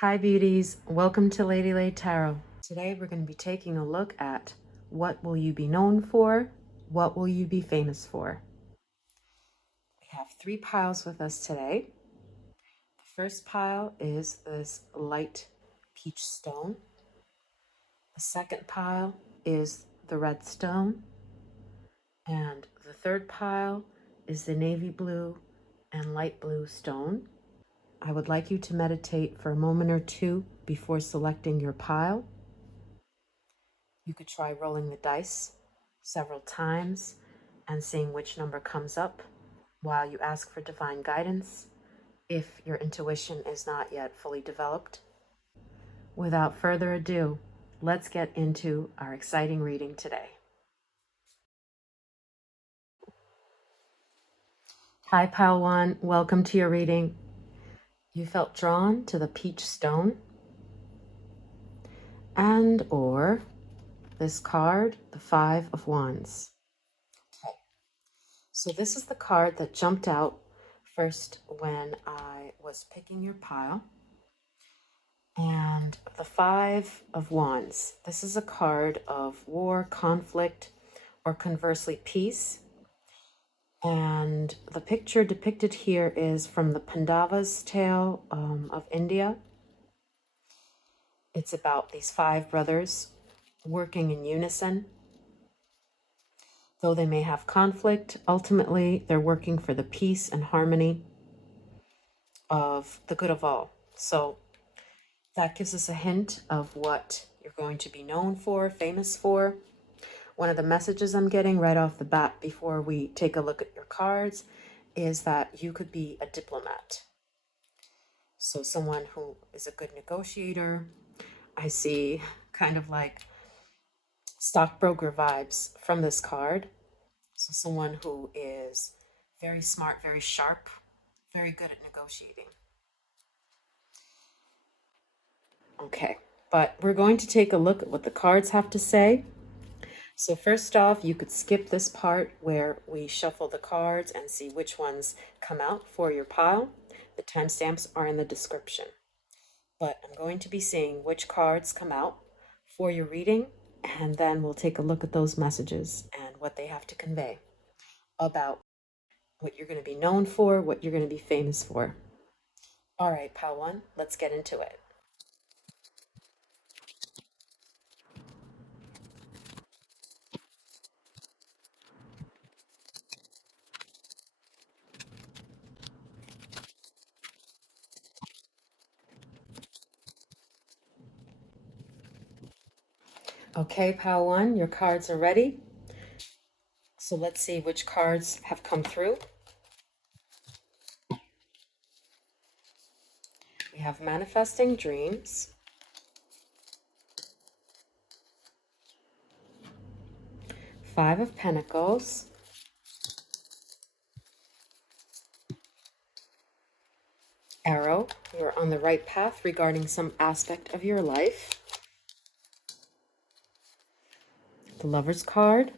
Hi beauties, welcome to Lady Lay Tarot. Today we're going to be taking a look at what will you be known for, what will you be famous for. We have 3 piles with us today. The first pile is this light peach stone. The second pile is the red stone. And the third pile is the navy blue and light blue stone. I would like you to meditate for a moment or two before selecting your pile. You could try rolling the dice several times and seeing which number comes up while you ask for divine guidance if your intuition is not yet fully developed. Without further ado, let's get into our exciting reading today. Hi, Pile 1. Welcome to your reading. You felt drawn to the peach stone and or this card, the 5 of Wands. Okay, so this is the card that jumped out first when I was picking your pile. And the 5 of Wands. This is a card of war, conflict, or conversely peace. And the picture depicted here is from the Pandava's tale of India. It's about these 5 brothers working in unison. Though they may have conflict, ultimately they're working for the peace and harmony of the good of all. So that gives us a hint of what you're going to be known for, famous for. One of the messages I'm getting right off the bat before we take a look at your cards is that you could be a diplomat. So someone who is a good negotiator. I see kind of like stockbroker vibes from this card. So someone who is very smart, very sharp, very good at negotiating. Okay, but we're going to take a look at what the cards have to say. So first off, you could skip this part where we shuffle the cards and see which ones come out for your pile. The timestamps are in the description. But I'm going to be seeing which cards come out for your reading, and then we'll take a look at those messages and what they have to convey about what you're going to be known for, what you're going to be famous for. All right, pile 1, let's get into it. Okay, pile 1, your cards are ready. So let's see which cards have come through. We have Manifesting Dreams, Five of Pentacles, Arrow, you're on the right path regarding some aspect of your life, the Lover's card,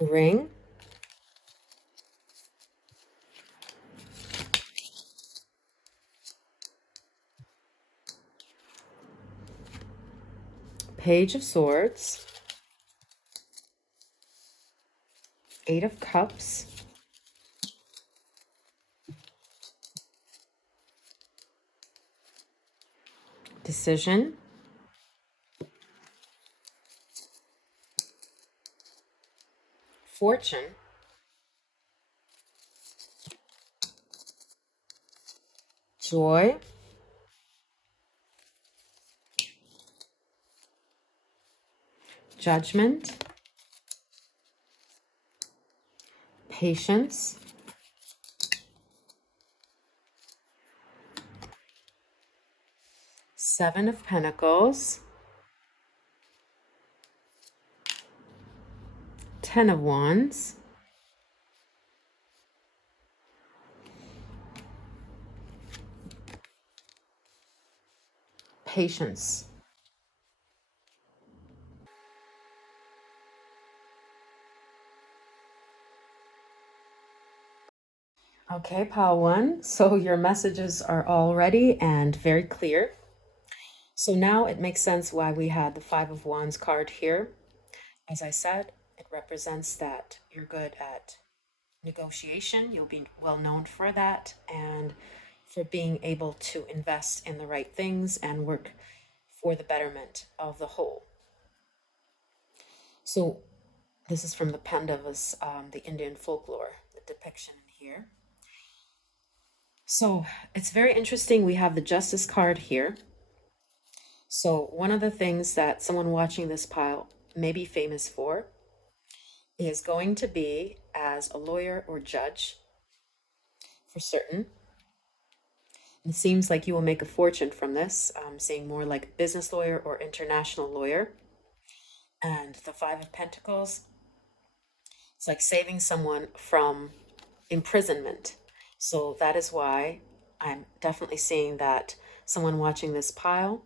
Ring, Page of Swords, Eight of Cups, Decision, Fortune, Joy, Judgment, Patience, Seven of Pentacles, Ten of Wands, Patience. Okay, pile one. So your messages are all ready and very clear. So now it makes sense why we had the Five of Wands card here. As I said, it represents that you're good at negotiation. You'll be well known for that and for being able to invest in the right things and work for the betterment of the whole. So this is from the Pandavas, the Indian folklore, the depiction here. So it's very interesting. We have the Justice card here. So one of the things that someone watching this pile may be famous for is going to be as a lawyer or judge for certain. It seems like you will make a fortune from this. I'm seeing more like business lawyer or international lawyer. And the Five of Pentacles, it's like saving someone from imprisonment. So that is why I'm definitely seeing that someone watching this pile,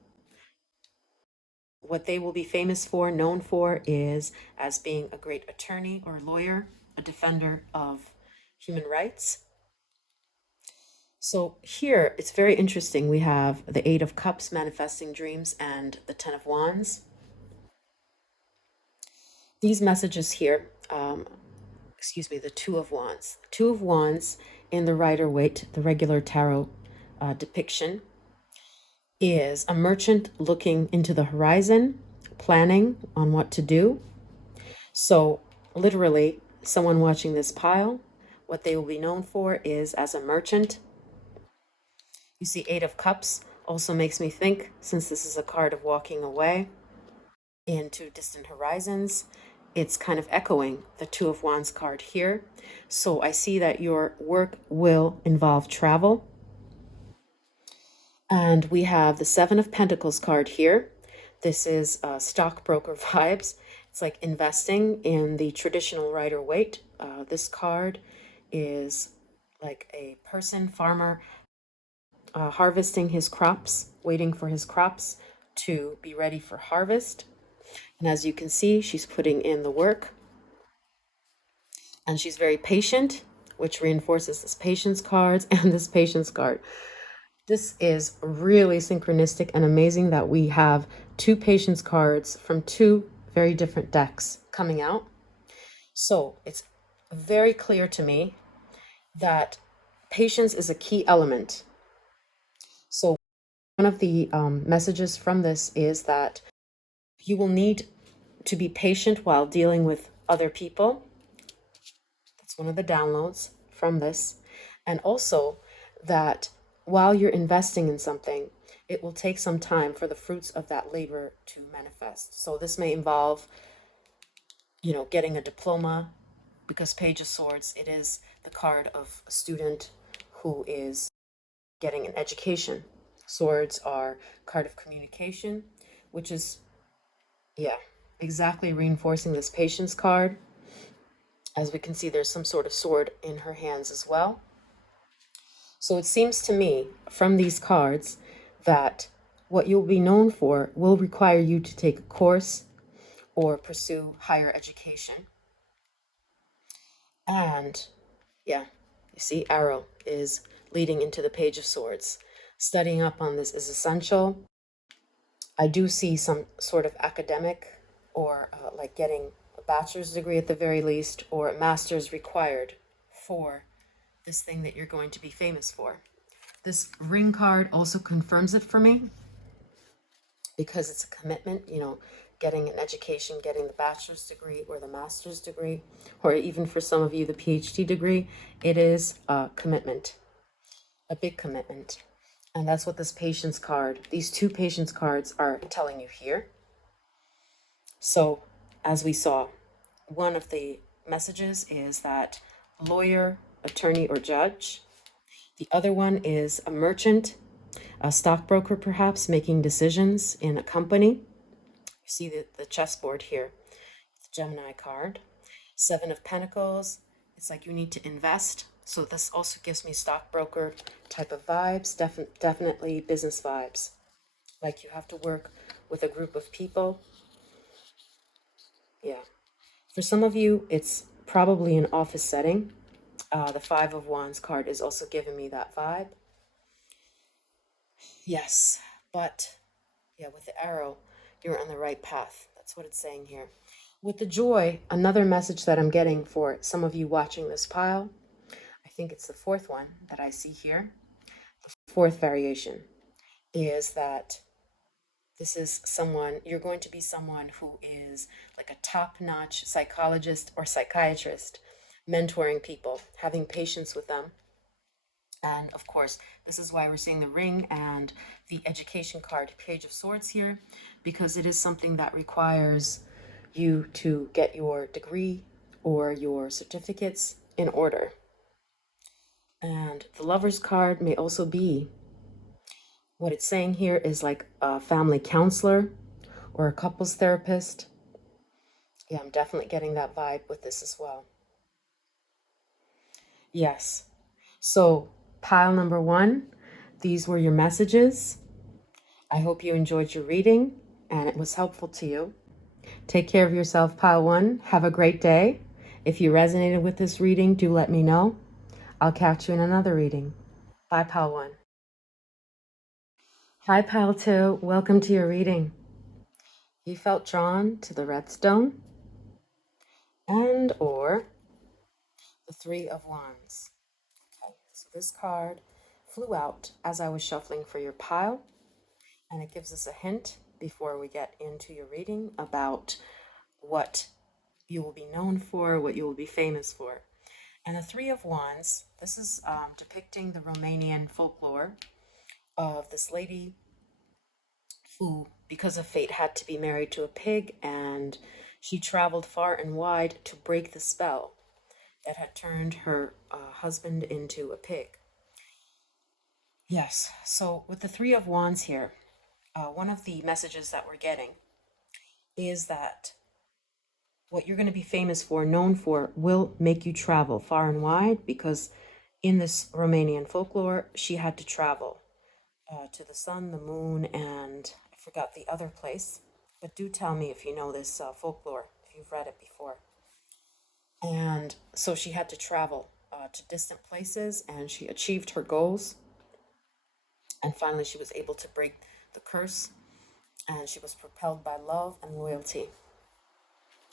what they will be famous for, known for, is as being a great attorney or lawyer, a defender of human rights. So here, it's very interesting. We have the Eight of Cups, manifesting dreams, and the Ten of Wands. These messages here, the Two of Wands. Two of Wands in the Rider-Waite, the regular tarot depiction, is a merchant looking into the horizon, planning on what to do. So literally, someone watching this pile, what they will be known for is as a merchant. You see Eight of Cups also makes me think, since this is a card of walking away into distant horizons, it's kind of echoing the Two of Wands card here. So I see that your work will involve travel. And we have the Seven of Pentacles card here. This is stockbroker vibes. It's like investing in the traditional Rider-Waite. This card is like a person, farmer, harvesting his crops, waiting for his crops to be ready for harvest. And as you can see, she's putting in the work. And she's very patient, which reinforces this patience cards and this patience card. This is really synchronistic and amazing that we have two patience cards from two very different decks coming out. So it's very clear to me that patience is a key element. So one of the messages from this is that you will need to be patient while dealing with other people. That's one of the downloads from this. And also that while you're investing in something, it will take some time for the fruits of that labor to manifest. So this may involve, getting a diploma, because Page of Swords, it is the card of a student who is getting an education. Swords are card of communication, which is, exactly reinforcing this patience card. As we can see, there's some sort of sword in her hands as well. So it seems to me from these cards that what you'll be known for will require you to take a course or pursue higher education. And you see, arrow is leading into the Page of Swords. Studying up on this is essential. I do see some sort of academic or like getting a bachelor's degree at the very least, or a master's required for this thing that you're going to be famous for. This ring card also confirms it for me, because it's a commitment, getting an education, getting the bachelor's degree or the master's degree, or even for some of you, the PhD degree. It is a commitment, a big commitment. And that's what this patience card, these two patience cards are telling you here. So as we saw, one of the messages is that lawyer, attorney, or judge. The other one is a merchant, a stockbroker perhaps, making decisions in a company. You see the chessboard here, the Gemini card. Seven of Pentacles, it's like you need to invest. So this also gives me stockbroker type of vibes, definitely business vibes. Like you have to work with a group of people. Yeah. For some of you, it's probably an office setting. The Five of Wands card is also giving me that vibe. Yes, but yeah, with the arrow, you're on the right path. That's what it's saying here. With the Joy, another message that I'm getting for some of you watching this pile, I think it's the fourth one that I see here. The fourth variation is that this is someone, you're going to be someone who is like a top-notch psychologist or psychiatrist, mentoring people, having patience with them. And of course, this is why we're seeing the ring and the education card, Page of Swords here, because it is something that requires you to get your degree or your certificates in order. And the Lover's card may also be, what it's saying here is like a family counselor or a couples therapist. Yeah, I'm definitely getting that vibe with this as well. Yes. So, pile number one, these were your messages. I hope you enjoyed your reading and it was helpful to you. Take care of yourself, pile one. Have a great day. If you resonated with this reading, do let me know. I'll catch you in another reading. Bye, pile one. Hi, pile two. Welcome to your reading. You felt drawn to the Redstone and or the Three of Wands. Okay, so this card flew out as I was shuffling for your pile, and it gives us a hint before we get into your reading about what you will be known for, what you will be famous for. And the Three of Wands, this is depicting the Romanian folklore of this lady who, because of fate, had to be married to a pig, and she traveled far and wide to break the spell that had turned her husband into a pig. Yes, so with the Three of Wands here, one of the messages that we're getting is that what you're going to be famous for, known for, will make you travel far and wide, because in this Romanian folklore, she had to travel to the sun, the moon, and I forgot the other place. But do tell me if you know this folklore, if you've read it before. And so she had to travel to distant places, and she achieved her goals. And finally, she was able to break the curse, and she was propelled by love and loyalty.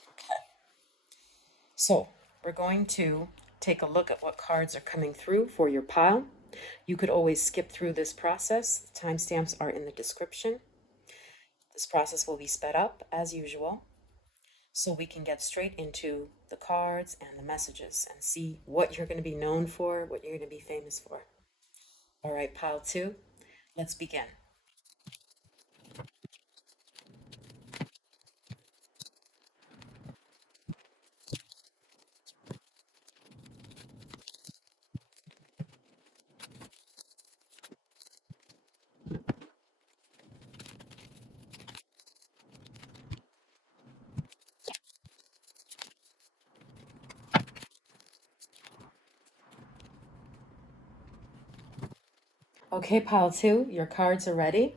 Okay. So we're going to take a look at what cards are coming through for your pile. You could always skip through this process. The timestamps are in the description. This process will be sped up as usual, so we can get straight into the cards and the messages and see what you're going to be known for, what you're going to be famous for. All right, pile two, let's begin. Okay, pile two, your cards are ready.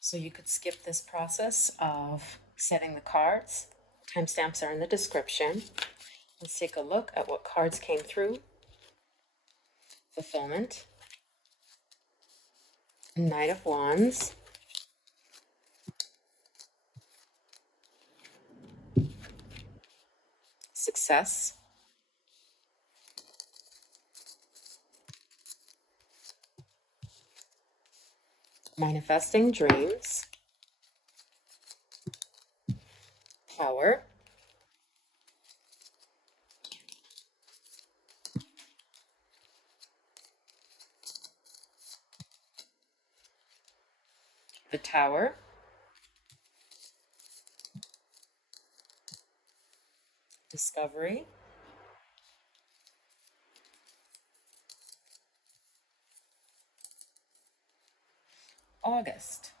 So you could skip this process of setting the cards. Timestamps are in the description. Let's take a look at what cards came through. Fulfillment. Knight of Wands. Success. Manifesting dreams. Power. The Tower. Discovery. August.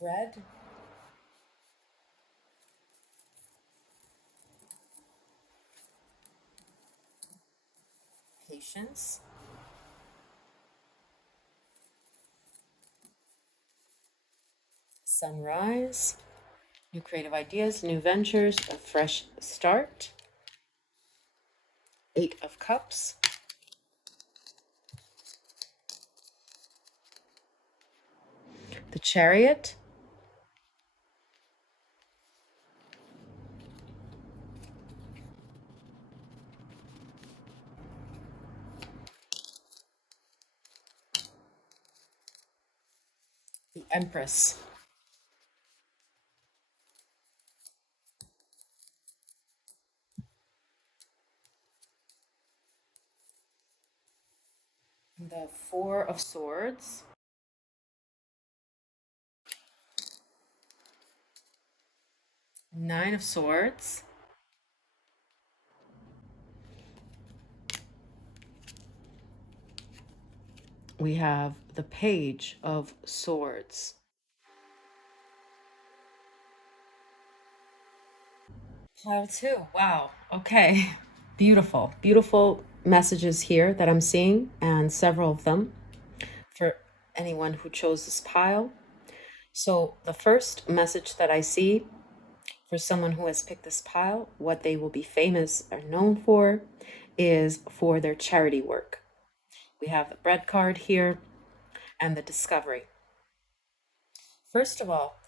Red. Patience. Sunrise. New creative ideas, new ventures, a fresh start. 8 of Cups. The Chariot. The Empress. The Four of Swords. Nine of Swords. We have the Page of Swords. Pile 2. Wow. Okay. Beautiful. Beautiful messages here that I'm seeing, and several of them for anyone who chose this pile. So the first message that I see for someone who has picked this pile, what they will be famous or known for is for their charity work. We have the bread card here and the discovery. First of all,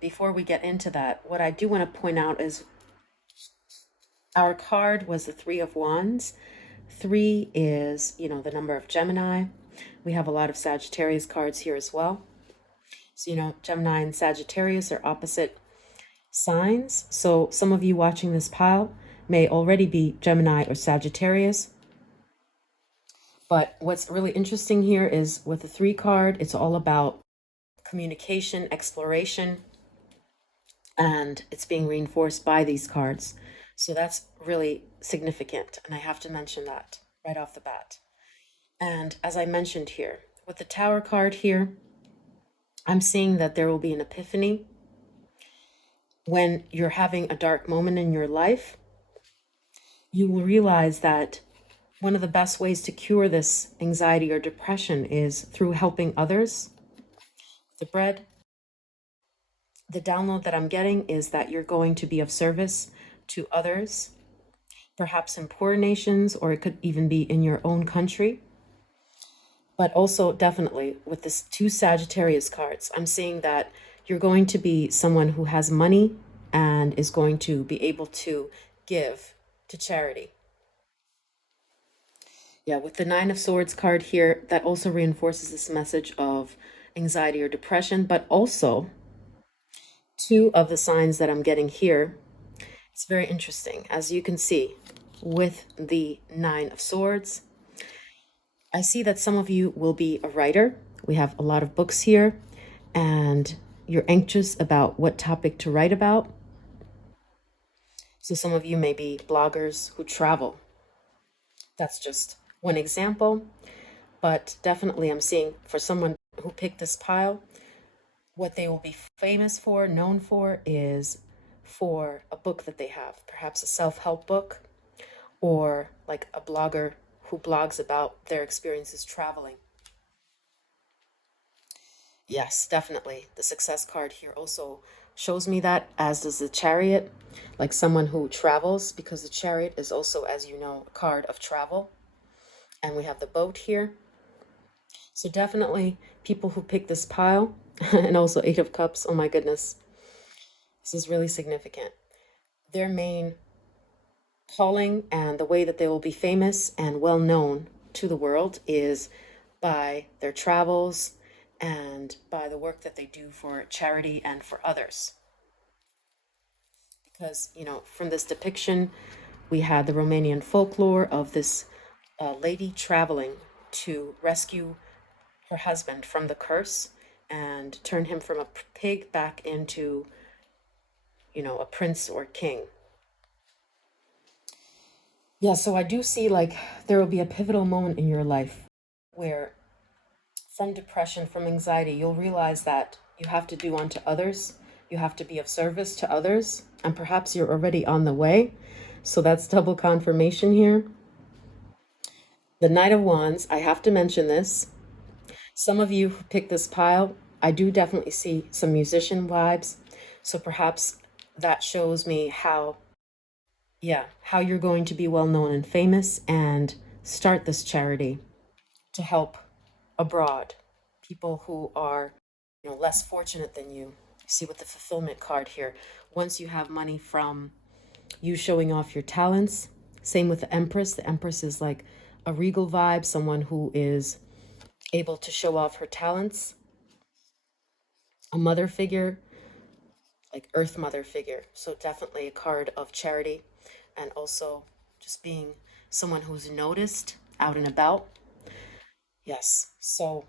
before we get into that, what I do want to point out is our card was the Three of Wands. 3 is, the number of Gemini. We have a lot of Sagittarius cards here as well. So, Gemini and Sagittarius are opposite signs. So some of you watching this pile may already be Gemini or Sagittarius. But what's really interesting here is with the 3 card, it's all about communication, exploration, and it's being reinforced by these cards. So that's really significant, and I have to mention that right off the bat. And as I mentioned here, with the Tower card here, I'm seeing that there will be an epiphany. When you're having a dark moment in your life, you will realize that one of the best ways to cure this anxiety or depression is through helping others. The bread, the download that I'm getting is that you're going to be of service to others, perhaps in poor nations, or it could even be in your own country. But also definitely with this 2 Sagittarius cards, I'm seeing that you're going to be someone who has money and is going to be able to give to charity. Yeah, with the 9 of Swords card here, that also reinforces this message of anxiety or depression, but also 2 of the signs that I'm getting here. It's very interesting. As you can see, with the 9 of Swords, I see that some of you will be a writer. We have a lot of books here, and you're anxious about what topic to write about. So some of you may be bloggers who travel. That's just one example, but definitely I'm seeing for someone who picked this pile, what they will be famous for, known for, is for a book that they have, perhaps a self-help book, or like a blogger who blogs about their experiences traveling. Yes, definitely. The success card here also shows me that, as does the Chariot, like someone who travels, because the Chariot is also, as you know, a card of travel. And we have the boat here. So definitely people who pick this pile, and also 8 of Cups, oh my goodness, this is really significant. Their main calling and the way that they will be famous and well known to the world is by their travels and by the work that they do for charity and for others. Because, from this depiction, we had the Romanian folklore of this lady traveling to rescue her husband from the curse and turn him from a pig back into, a prince or king. Yeah, so I do see like there will be a pivotal moment in your life where from depression, from anxiety, you'll realize that you have to do unto others. You have to be of service to others, and perhaps you're already on the way. So that's double confirmation here. The Knight of Wands, I have to mention this. Some of you who picked this pile, I do definitely see some musician vibes. So perhaps that shows me how you're going to be well known and famous and start this charity to help abroad people who are, less fortunate than you. See with the fulfillment card here, once you have money from you showing off your talents, same with the Empress. The Empress is like a regal vibe, someone who is able to show off her talents, a mother figure, like Earth Mother figure. So definitely a card of charity, and also just being someone who's noticed out and about. Yes. So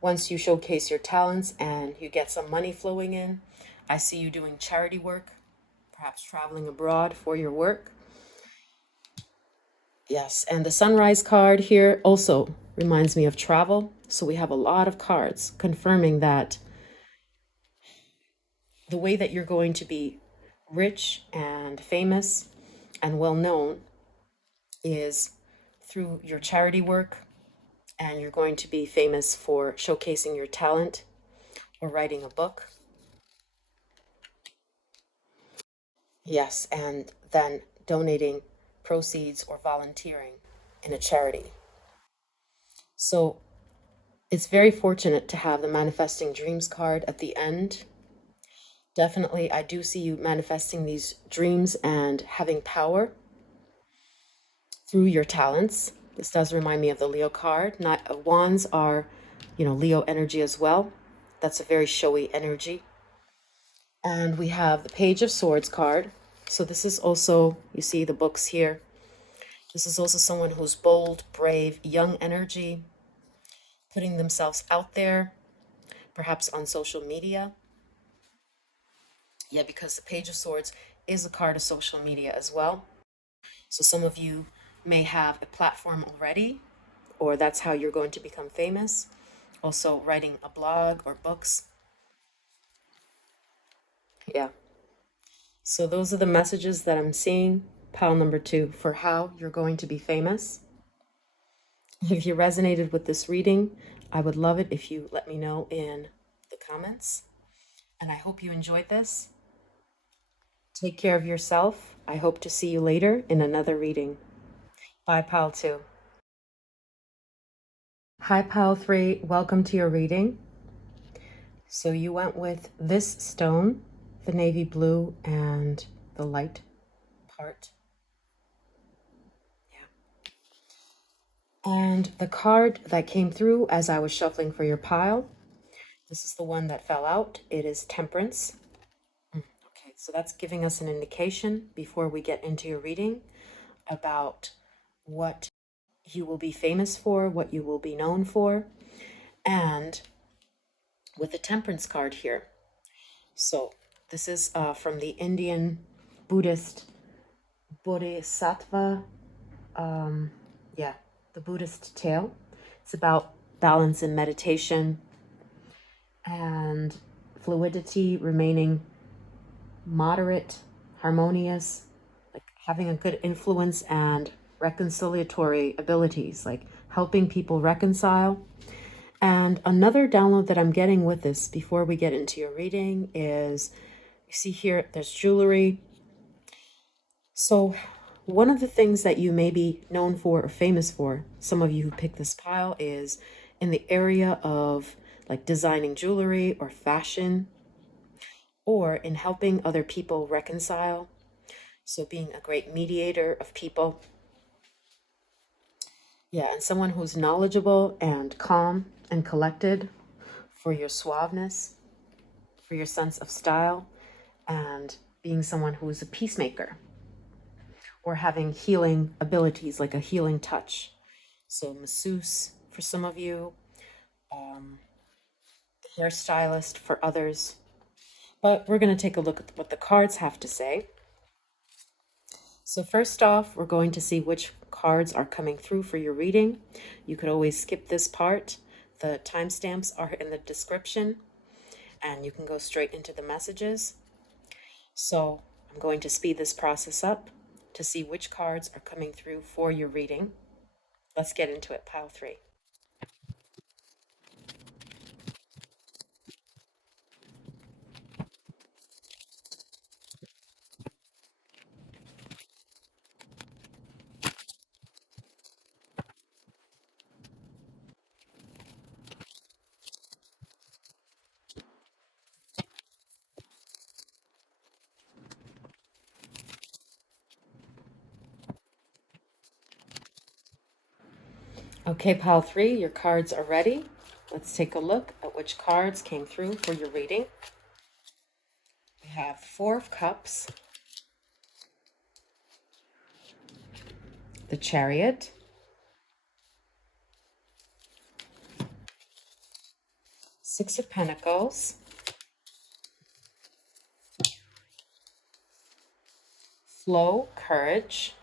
once you showcase your talents and you get some money flowing in, I see you doing charity work, perhaps traveling abroad for your work. Yes, and the Sunrise card here also reminds me of travel. So we have a lot of cards confirming that the way that you're going to be rich and famous and well known is through your charity work, and you're going to be famous for showcasing your talent or writing a book. Yes, and then donating proceeds or volunteering in a charity. So it's very fortunate to have the Manifesting Dreams card at the end. Definitely, I do see you manifesting these dreams and having power through your talents. This does remind me of the Leo card. Not wands are, Leo energy as well. That's a very showy energy. And we have the Page of Swords card. So this is also, you see the books here. This is also someone who's bold, brave, young energy, putting themselves out there, perhaps on social media. Yeah, because the Page of Swords is a card of social media as well. So some of you may have a platform already, or that's how you're going to become famous. Also, writing a blog or books. Yeah. So those are the messages that I'm seeing, pile number 2, for how you're going to be famous. If you resonated with this reading, I would love it if you let me know in the comments. And I hope you enjoyed this. Take care of yourself. I hope to see you later in another reading. Bye, pile 2. Hi, pile 3. Welcome to your reading. So you went with this stone, the navy blue and the light part. And the card that came through as I was shuffling for your pile, this is the one that fell out. It is Temperance. Okay, so that's giving us an indication before we get into your reading about what you will be famous for, what you will be known for, and with the Temperance card here. So this is from the Indian Buddhist Bodhisattva, the Buddhist tale. It's about balance and meditation and fluidity, remaining moderate, harmonious, like having a good influence and reconciliatory abilities, like helping people reconcile. And another download that I'm getting with this before we get into your reading is, you see here, there's jewelry. So one of the things that you may be known for or famous for, some of you who pick this pile, is in the area of like designing jewelry or fashion, or in helping other people reconcile. So being a great mediator of people. Yeah, and someone who's knowledgeable and calm and collected for your suaveness, for your sense of style, and being someone who is a peacemaker, or having healing abilities, like a healing touch. So masseuse for some of you, hairstylist for others. But we're going to take a look at what the cards have to say. So first off, we're going to see which cards are coming through for your reading. You could always skip this part. The timestamps are in the description, and you can go straight into the messages. So I'm going to speed this process up to see which cards are coming through for your reading. Let's get into it, pile 3. Okay, pile 3, your cards are ready. Let's take a look at which cards came through for your reading. We have 4 of Cups, the Chariot, Six of Pentacles, Flow, Courage,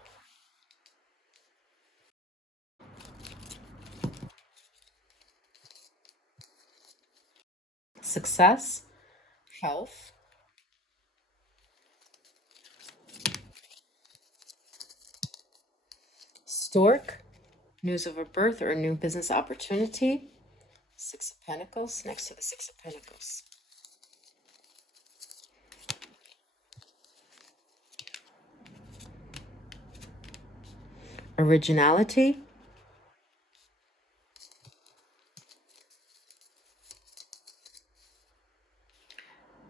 Success, Health, Stork, news of a birth or a new business opportunity, Six of Pentacles next to the Six of Pentacles. Originality,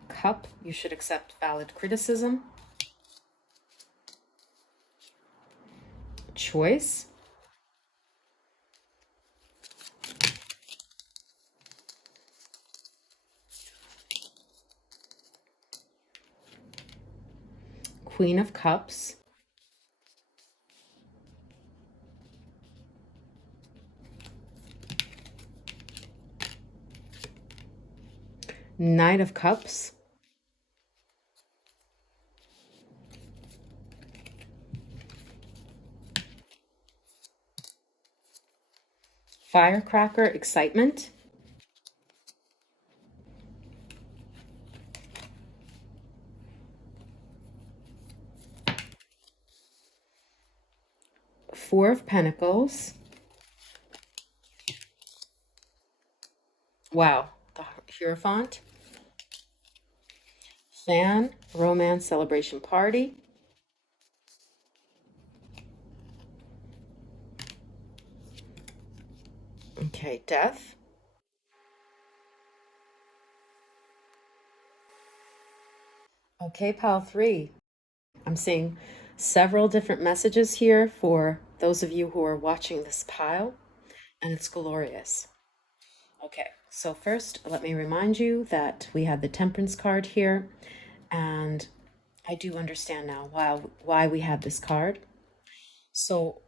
Cup, you should accept valid criticism, Choice, Queen of Cups, Knight of Cups, Firecracker, Excitement, Four of Pentacles, wow, the Hierophant, Fan, Romance, Celebration, Party, okay, Death, okay, pile 3. I'm seeing several different messages here for those of you who are watching this pile, and it's glorious. Okay, so first, let me remind you that we have the Temperance card here, and I do understand now why we have this card. So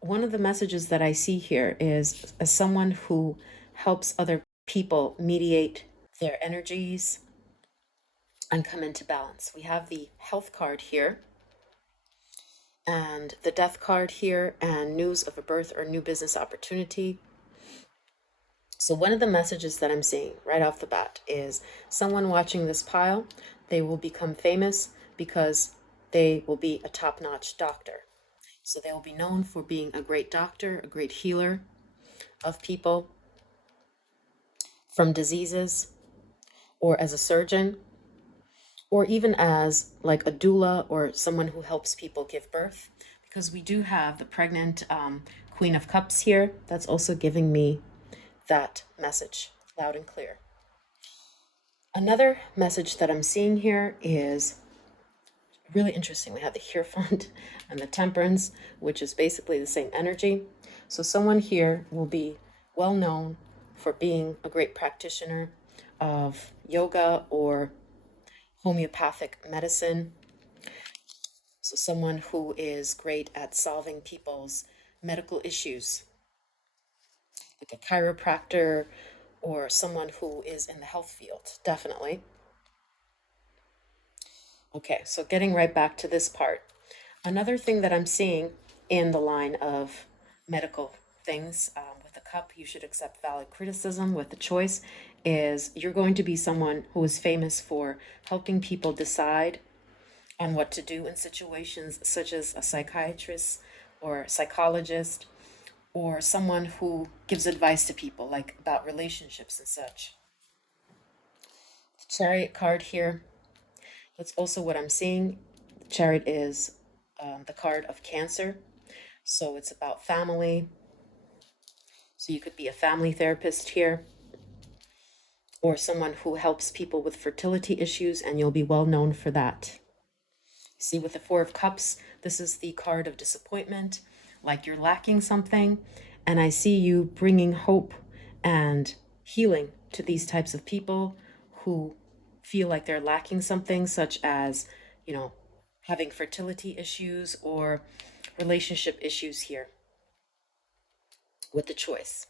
one of the messages that I see here is as someone who helps other people mediate their energies and come into balance. We have the Health card here, and the Death card here, and news of a birth or new business opportunity. So one of the messages that I'm seeing right off the bat is someone watching this pile, they will become famous because they will be a top-notch doctor. So they will be known for being a great doctor, a great healer of people from diseases, or as a surgeon, or even as like a doula or someone who helps people give birth. Because we do have the pregnant Queen of Cups here. That's also giving me that message loud and clear. Another message that I'm seeing here is really interesting. We have the Hierophant and the Temperance, which is basically the same energy. So someone here will be well known for being a great practitioner of yoga or homeopathic medicine. So someone who is great at solving people's medical issues, like a chiropractor or someone who is in the health field, definitely. Okay, so getting right back to this part. Another thing that I'm seeing in the line of medical things with the Cup, you should accept valid criticism. With the Choice is you're going to be someone who is famous for helping people decide on what to do in situations, such as a psychiatrist or a psychologist, or someone who gives advice to people, like about relationships and such. The Chariot card here, that's also what I'm seeing. The Chariot is the card of Cancer. So it's about family. So you could be a family therapist here, or someone who helps people with fertility issues, and you'll be well known for that. See, with the Four of Cups, this is the card of disappointment, like you're lacking something, And I see you bringing hope and healing to these types of people who feel like they're lacking something, such as, having fertility issues or relationship issues here with the choice.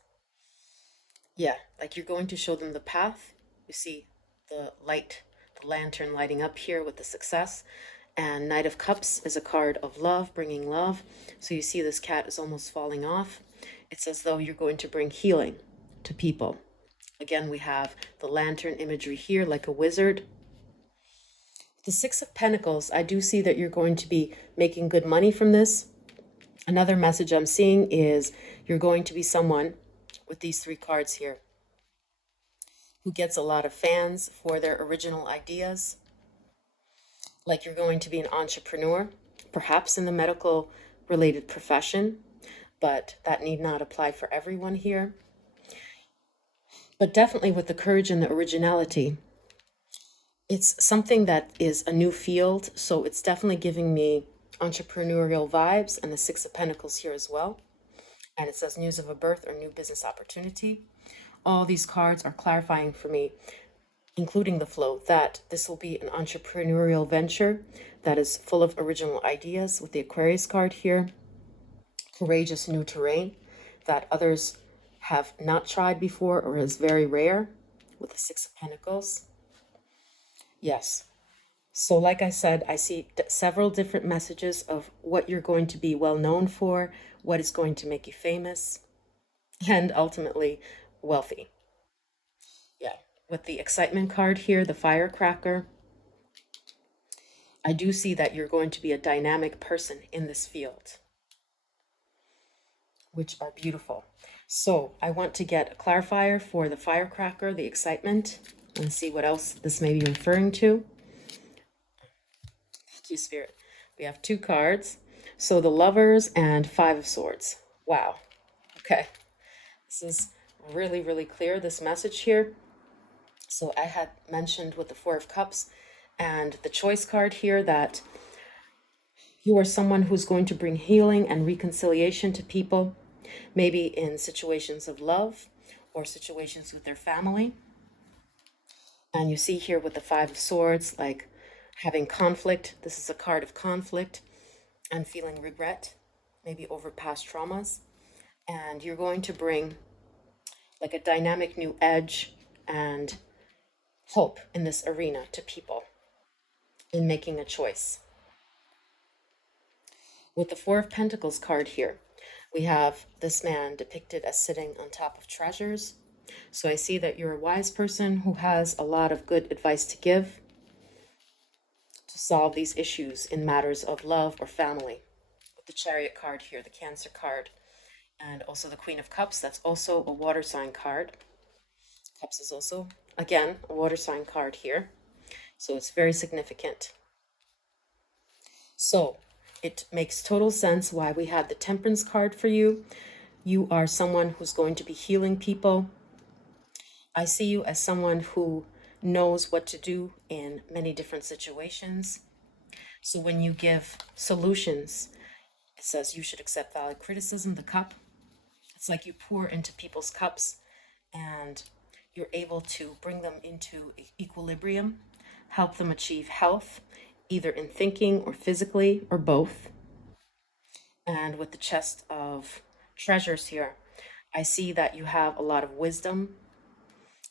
Yeah, like you're going to show them the path. You see the light, the lantern lighting up here with the success. And Knight of Cups is a card of love, bringing love. So you see this cat is almost falling off. It's as though you're going to bring healing to people. Again, we have the lantern imagery here, like a wizard. The Six of Pentacles, I do see that you're going to be making good money from this. Another message I'm seeing is you're going to be someone with these three cards here who gets a lot of fans for their original ideas. Like you're going to be an entrepreneur, perhaps in the medical related profession, but that need not apply for everyone here. But definitely with the courage and the originality, it's something that is a new field. So it's definitely giving me entrepreneurial vibes, and the Six of Pentacles here as well. And it says news of a birth or new business opportunity. All these cards are clarifying for me, including the flow, that this will be an entrepreneurial venture that is full of original ideas, with the Aquarius card here. Courageous new terrain that others have not tried before or is very rare, with the Six of Pentacles. Yes. So like I said, I see several different messages of what you're going to be well known for, what is going to make you famous, and ultimately wealthy. Yeah. With the Excitement card here, the Firecracker, I do see that you're going to be a dynamic person in this field, which are beautiful. So I want to get a clarifier for the Firecracker, the Excitement, and see what else this may be referring to. Thank you, Spirit. We have two cards. So the Lovers and Five of Swords. Wow. Okay. This is really, really clear, this message here. So I had mentioned with the Four of Cups and the Choice card here that you are someone who's going to bring healing and reconciliation to people, maybe in situations of love or situations with their family. And you see here with the Five of Swords, like having conflict. This is a card of conflict and feeling regret, maybe over past traumas. And you're going to bring like a dynamic new edge and hope in this arena to people in making a choice. With the Four of Pentacles card here, we have this man depicted as sitting on top of treasures. So I see that you're a wise person who has a lot of good advice to give to solve these issues in matters of love or family. With the Chariot card here, the Cancer card, and also the Queen of Cups, that's also a water sign card. Cups is also, again, a water sign card here. So it's very significant. So it makes total sense why we had the Temperance card for you. You are someone who's going to be healing people. I see you as someone who knows what to do in many different situations. So when you give solutions, it says you should accept valid criticism, the cup. It's like you pour into people's cups and you're able to bring them into equilibrium, help them achieve health, either in thinking or physically or both. And with the chest of treasures here, I see that you have a lot of wisdom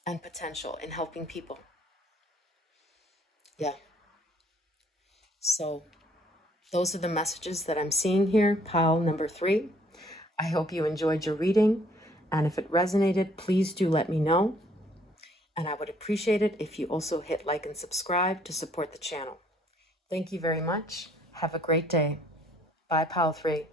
and potential in helping people. Yeah. So those are the messages that I'm seeing here, pile number 3. I hope you enjoyed your reading. And if it resonated, please do let me know. And I would appreciate it if you also hit like and subscribe to support the channel. Thank you very much. Have a great day. Bye, pile 3.